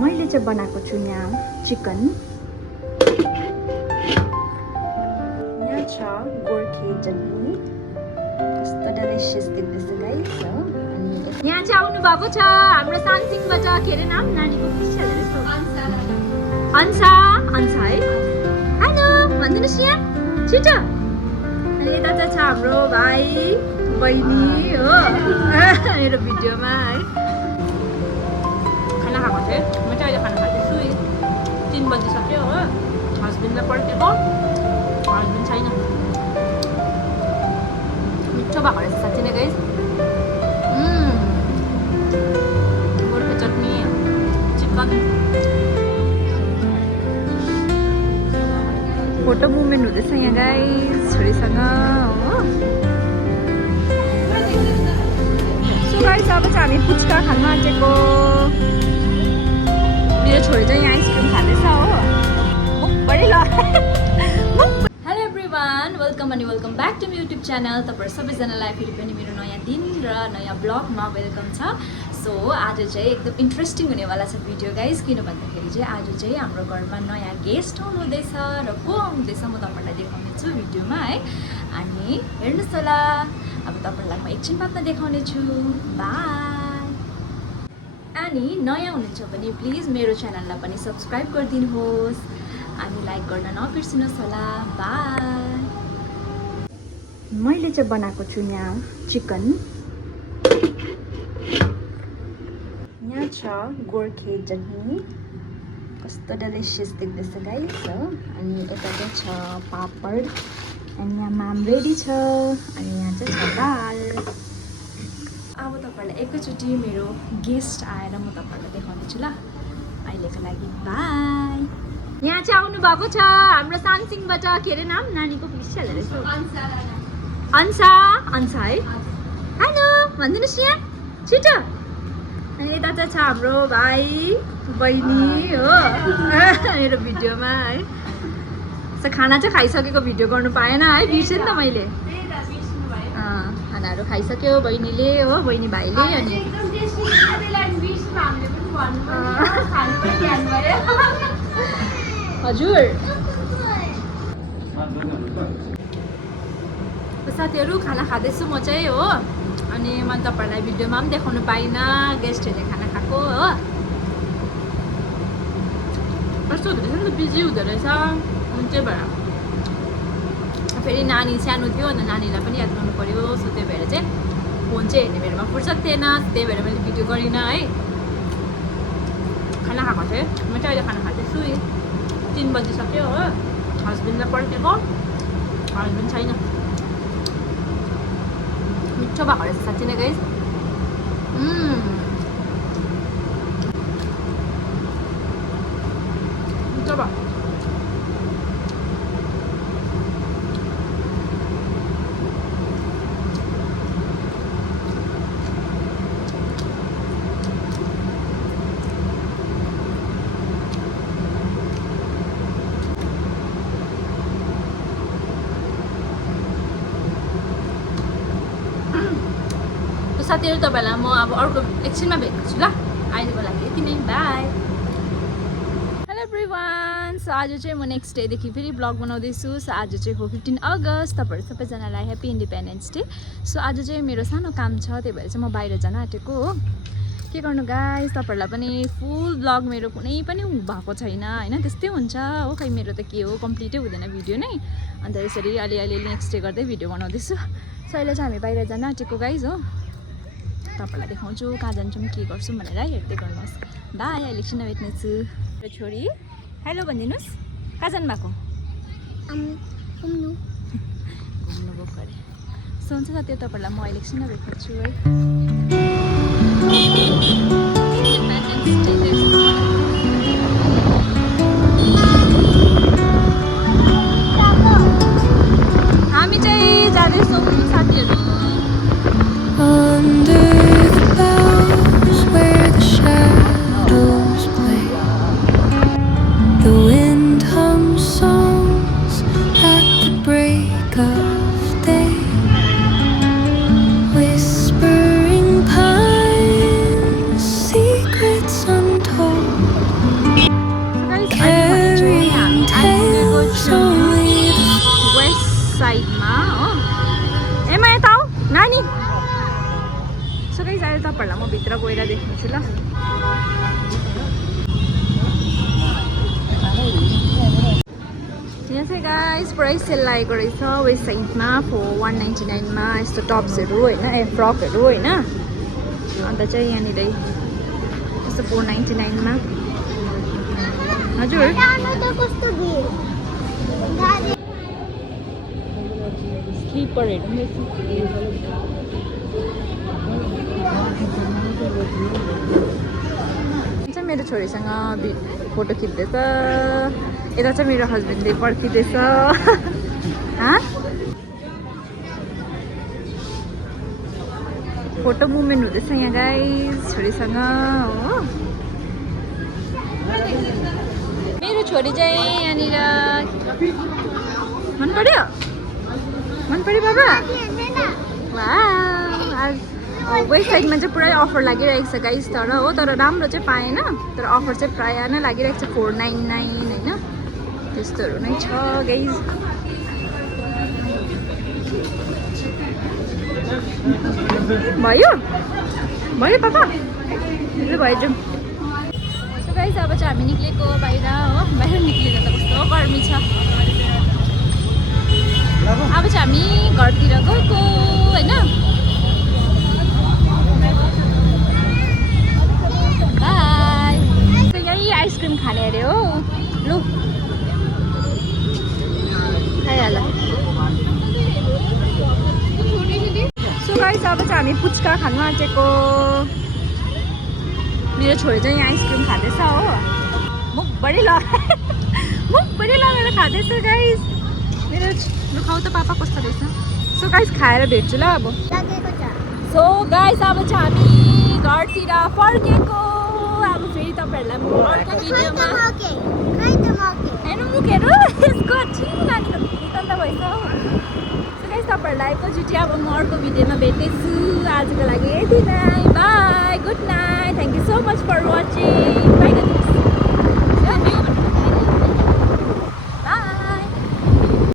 मैले चाहिँ बनाएको छु यहाँ चिकन। यहाँ छ गोर्खे चटनी, कस्तो डेलिसियस देख्दैछ गाइस हो। अनि यहाँ चाहिँ आउनु भएको छ हाम्रो सानसिङबाट, के अरे नाम नानीको अन्सा है। हेलो भनिदिनुहोस् यहाँ छिटो। अनि यता चाहिँ छ हाम्रो भाइ बहिनी हो मेरो भिडियोमा है। खाना खाएको थिएँ म चाहिँ अहिले खाना खाँदैछु। 3 बजिसक्यो हो। हस्बेन्डलाई पर्खेको, हस्बेन्ड छैन। मिठो भएको रहेछ साँच्चै नै गाइस। गोर्खे चटनी, चिकन। फोटो मुभमेन्ट हुँदैछ यहाँ गाइस छोरीसँग हो। सो गाइस अब चाहिँ हामी पुच्का खानु आँटेको। मेरो छोरी चाहिँ यहाँ आइसक्रिम खाँदैछ हो। बढी ल। हेलो एभ्रिवान, वेलकम अनि welcome back to my YouTube channel. तपाईँहरू सबैजनालाई फेरि पनि मेरो नयाँ दिन र नयाँ ब्लगमा वेलकम छ। सो आज चाहिँ एकदम इन्ट्रेस्टिङ हुनेवाला छ भिडियो गाइस। किन भन्दाखेरि चाहिँ आज चाहिँ हाम्रो घरमा नयाँ गेस्ट आउनुहुँदैछ र को आउँदैछ म तपाईँहरूलाई देखाउने छु भिडियोमा है। अनि हेर्नुहोस् होला, अब तपाईँहरूलाई म एकछिन बादमा देखाउने छु। बाई। अनि नयाँ हुनुहुन्छ भने प्लिज मेरो च्यानललाई पनि सब्सक्राइब गरिदिनुहोस् अनि लाइक गर्न नबिर्सिनुहोस् होला। बाई। मैले चाहिँ बनाएको छु यहाँ चिकन। यहाँ छ गोर्खे चटनी, कस्तो डेलिसियस देख्दैछ गाइस हो। अनि यता चाहिँ छ पापड। अनि यहाँ माम रेडी छ। अनि यहाँ चाहिँ छ दाल। अब तपाईँहरूलाई एकैचोटि मेरो गेस्ट आएर म तपाईँहरूलाई देखाउने छु ल। अहिलेको लागि बाई। यहाँ चाहिँ आउनु भएको छ हाम्रो सानसिङबाट, के अरे नाम नानीको बिर्सिहाल्दो रहेछ, अन्सा है। हेलो भनिदिनुहोस् यहाँ छिटो। अनि यता चाहिँ छ हाम्रो भाइ बहिनी हो मेरो भिडियोमा है। सो खाना चाहिँ खाइसकेको भिडियो गर्नु पाएन है, बिर्सेँ नि त मैले। खानाहरू खाइसक्यो बहिनीले हो, बहिनी भाइले। अनि हजुर साथीहरू खाना खाँदैछु म चाहिँ हो। अनि म तपाईँहरूलाई भिडियोमा पनि देखाउनु पाइनँ गेस्टहरूले खाना खाएको हो। कस्तो हुँदो रहेछ नि त, बिजी हुँदो रहेछ। त्यही भएर फेरि नानी सानो थियो अन्त नानीलाई पनि याद गर्नु पऱ्यो। सो त्यही भएर चाहिँ फोन चाहिँ हेर्ने मेरोमा फुर्सद थिएन, त्यही भएर मैले भिडियो गरिनँ है। खाना खाएको थिएँ म चाहिँ अहिले खाना खाँदैछु। 3 बजिसक्यो हो। हस्बेन्डलाई पर्खेको, हस्बेन्ड छैन। मिठो भएको रहेछ साँच्चै नै गाइस। मिठो भयो। साथीहरू तपाईँलाई म अब अर्को एकछिनमा भेट्छु ल। अहिलेको लागि यति नै, बाई। हेलो एभ्रिवान, सो आज चाहिँ म नेक्स्ट डेदेखि फेरि ब्लग बनाउँदैछु। सो आज चाहिँ हो 15 अगस्त। तपाईँहरू सबैजनालाई ह्याप्पी इन्डिपेन्डेन्स डे। सो आज चाहिँ मेरो सानो काम छ, त्यही भएर चाहिँ म बाहिर जान आँटेको हो। के गर्नु गाइस, तपाईँहरूलाई पनि फुल ब्लग मेरो कुनै पनि भएको छैन होइन, त्यस्तै हुन्छ हो। खै मेरो त के हो, कम्प्लिटै हुँदैन भिडियो नै। अन्त यसरी अलिअलि नेक्स्ट डे गर्दै भिडियो बनाउँदैछु। सो अहिले चाहिँ हामी बाहिर जान आँटेको गाइस हो। तपाईँलाई देखाउँछु कहाँ जान्छौँ के गर्छौँ भनेर हेर्दै गर्नुहोस्। बाई। अहिले एकछिन भेट्नेछु। छोरी हेलो भनिदिनुहोस्। कहाँ जानुभएको? घुम्नु गएको अरे। सो हुन्छ साथी, तपाईँहरूलाई म अहिले एकछिन भेट्नेछु है। हामी चाहिँ जाँदैछौँ साथीहरू। Whispering pines भेट्छु ल। यहाँ चाहिँ गाइस प्राइस सेल लागेको रहेछ वेस्ट साइडमा 199 मा यस्तो टप्सहरू होइन फ्रकहरू होइन। अन्त चाहिँ यहाँनिर यस्तो 499 मा। हजुर स्लिपरहरू चाहिँ मेरो छोरीसँग फोटो खिच्दैछ। यता चाहिँ मेरो हस्बेन्डले पर्खिँदैछ। फोटो मुभमेन्ट हुँदैछ यहाँ गाइस छोरीसँग हो। मेरो छोरी चाहिँ यहाँनिर मन पर्यो बाबा। वेस्ट साइडमा चाहिँ पुरै अफर लागिरहेको छ गाइस तर हो, तर राम्रो चाहिँ पाएन। तर अफर चाहिँ प्रायः नै लागिरहेको छ 499 होइन त्यस्तोहरू नै छ गाइस। भयो पापा भयो जाउँ। सो गाइस अब चाहिँ हामी निक्लेको बाहिर हो। बाहिर निक्लेको त कस्तो गर्मी छ। अब चाहिँ हामी घरतिर गएको होइन। बाई। यहीँ आइसक्रिम खाने अरे हो लु खाइहाल। सो गाइस अब चाहिँ हामी पुच्का खानु आँटेको। मेरो छोरी चाहिँ यहाँ आइसक्रिम खाँदैछ हो। मुखभरि लगेर खाँदैछ गाइस। मेरो लुखाउ त पापा कस्तो रहेछ। सो गाइस खाएर भेट्छु ल अब। सो गाइस अब चाहिँ हामी घरतिर फर्केको। अब फेरि तपाईँहरूलाई म अर्को भिडियोमा हेर्नु मुखहरू यसको नानीको निकन्द भएछ हो। सो गाइस तपाईँहरूलाई एकैचोटि अब म अर्को भिडियोमा भेट्नेछु। आजको लागि यति नै bye good night. Thank you so much for watching.